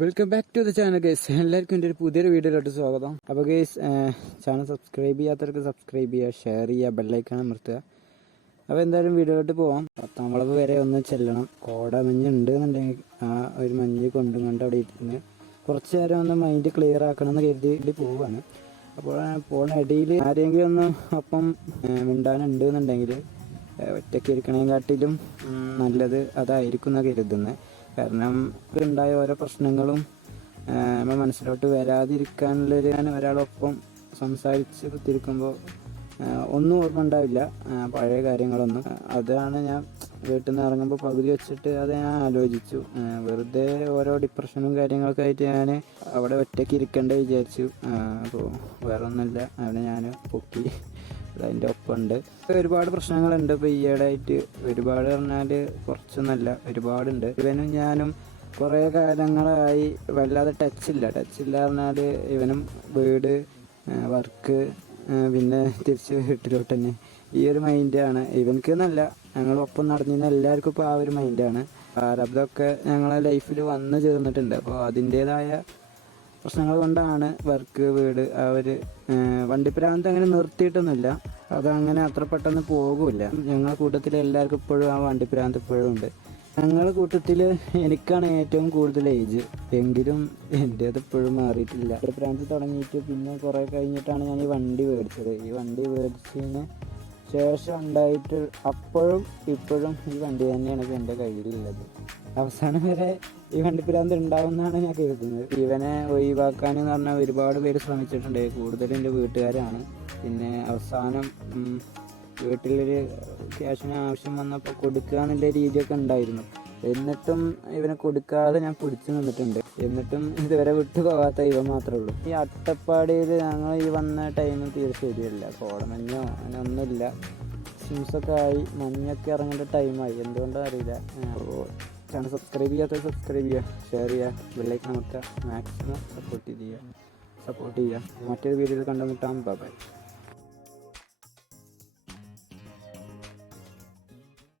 Welcome back to the channel guys എല്ലാവർക്കും എന്റെ ഒരു പുതിയൊരു വീഡിയോയിലോട്ട് സ്വാഗതം. അപ്പോൾ ഗൈസ് ചാനൽ സബ്സ്ക്രൈബ് ചെയ്യാത്തവർക്ക് സബ്സ്ക്രൈബ് ചെയ്യുക ഷെയർ ചെയ്യുക ബെല്ലൈക്കാൻ അമർത്തുക. അപ്പോൾ എന്തായാലും വീഡിയോയിലോട്ട് പോവാം. പത്താം വളവ് വരെ ഒന്ന് ചെല്ലണം. കോട മഞ്ഞ് ഉണ്ട് എന്നുണ്ടെങ്കിൽ ആ ഒരു മഞ്ഞ് കൊണ്ടും കണ്ട് അവിടെ ഇരുന്ന് കുറച്ച് നേരം ഒന്ന് മൈൻഡ് ക്ലിയർ ആക്കണം എന്ന് കരുതി പോവുകയാണ് അപ്പോൾ പോണ ഇടയിൽ ആരെങ്കിലും ഒന്ന് ഒപ്പം മിണ്ടാനുണ്ട് എന്നുണ്ടെങ്കിൽ ഒറ്റയ്ക്ക് ഇരിക്കണേക്കാട്ടിലും നല്ലത് അതായിരിക്കും എന്നാണ് കരുതുന്നത് കാരണം ഉണ്ടായ ഓരോ പ്രശ്നങ്ങളും നമ്മൾ മനസ്സിലോട്ട് വരാതിരിക്കാനുള്ളൊരു ഞാൻ ഒരാളൊപ്പം സംസാരിച്ച് കുത്തിരിക്കുമ്പോൾ ഒന്നും ഓർമ്മ ഉണ്ടാവില്ല. പഴയ കാര്യങ്ങളൊന്നും. അതാണ് ഞാൻ വീട്ടിൽ നിന്ന് ഇറങ്ങുമ്പോൾ പകുതി വെച്ചിട്ട് അത് ഞാൻ ആലോചിച്ചു. വെറുതെ ഓരോ ഡിപ്രഷനും കാര്യങ്ങളൊക്കെ ആയിട്ട് ഞാൻ അവിടെ ഒറ്റയ്ക്ക് ഇരിക്കണ്ടേ വിചാരിച്ചു. അപ്പോൾ വേറെ ഒന്നുമില്ല അവിടെ ഞാൻ പൊക്കി. അതിന്റെ ഒപ്പമുണ്ട്. ഒരുപാട് പ്രശ്നങ്ങളുണ്ട്. ഇപ്പോൾ ഈയിടെയായിട്ട് ഒരുപാട് പറഞ്ഞാൽ കുറച്ചൊന്നല്ല ഒരുപാടുണ്ട്. ഇവനും ഞാനും കുറേ കാലങ്ങളായി വല്ലാതെ ടച്ചില്ല ടച്ചില്ല പറഞ്ഞാൽ ഇവനും വീട് വർക്ക് പിന്നെ തിരിച്ച് വീട്ടിലോട്ട് തന്നെ. ഈ ഒരു മൈൻഡാണ് ഇവനക്ക് എന്നല്ല ഞങ്ങളൊപ്പം നടന്നിരുന്ന എല്ലാവർക്കും ഇപ്പോൾ ആ ഒരു മൈൻഡാണ് പ്രാരബ്ധമൊക്കെ ഞങ്ങളെ ലൈഫിൽ വന്നു ചേർന്നിട്ടുണ്ട്. അപ്പോൾ അതിന്റേതായ പ്രശ്നങ്ങൾ കൊണ്ടാണ് വർക്ക് വീട് അവർ വണ്ടിപ്രാന്ത് അങ്ങനെ നിർത്തിയിട്ടൊന്നുമില്ല. അതങ്ങനെ അത്ര പെട്ടെന്ന് പോകില്ല ഞങ്ങളുടെ കൂട്ടത്തിൽ എല്ലാവർക്കും ഇപ്പോഴും ആ വണ്ടിപ്രാന്ത് ഇപ്പോഴും ഉണ്ട്. ഞങ്ങളുടെ കൂട്ടത്തിൽ എനിക്കാണ് ഏറ്റവും കൂടുതൽ ഏജ്. എങ്കിലും എന്റേത് ഇപ്പോഴും മാറിയിട്ടില്ല. പ്രാന്ത് തുടങ്ങിയിട്ട് പിന്നെ കുറേ കഴിഞ്ഞിട്ടാണ് ഞാൻ ഈ വണ്ടി മേടിച്ചത്. ഈ വണ്ടി മേടിച്ചതിന് ശേഷം ഉണ്ടായിട്ട് അപ്പോഴും ഇപ്പോഴും ഈ വണ്ടി തന്നെയാണ് എന്റെ കയ്യിലുള്ളത്. അവസാനം വരെ ഈ വണ്ടിപ്പിരാന്ത് ഉണ്ടാവുമെന്നാണ് ഞാൻ കരുതുന്നത്. ഇവനെ ഒഴിവാക്കാൻ എന്ന് പറഞ്ഞാൽ ഒരുപാട് പേര് ശ്രമിച്ചിട്ടുണ്ട്. കൂടുതലും എന്റെ വീട്ടുകാരാണ്. പിന്നെ അവസാനം വീട്ടിലൊരു ക്യാഷിന് ആവശ്യം വന്നപ്പോൾ കൊടുക്കുക എന്നുള്ള രീതിയൊക്കെ ഉണ്ടായിരുന്നു. എന്നിട്ടും ഇവനെ കൊടുക്കാതെ ഞാൻ പിടിച്ചു നിന്നിട്ടുണ്ട്. എന്നിട്ടും ഇതുവരെ വിട്ടുപോകാത്ത ഇവ മാത്രമേ ഉള്ളൂ. ഈ അട്ടപ്പാടിയിൽ ഞങ്ങൾ ഈ വന്ന ടൈം തീരെ ശരിയല്ല. കോടമഞ്ഞോ അങ്ങനെ ഒന്നുമില്ല. ഷൂസൊക്കെ ആയി മഞ്ഞൊക്കെ ഇറങ്ങേണ്ട ടൈമായി എന്തുകൊണ്ടാണ് അറിയില്ല. ചാനൽ സബ്സ്ക്രൈബ് ചെയ്യാത്ത സബ്സ്ക്രൈബ് ചെയ്യുക ഷെയർ ചെയ്യുക ബെല്ലൈക്കൺ നമുക്ക് മാക്സിമം സപ്പോർട്ട് ചെയ്യുക. സപ്പോർട്ട് ചെയ്യുക. മറ്റൊരു വീഡിയോയിൽ കണ്ടുമുട്ടാം. ബൈ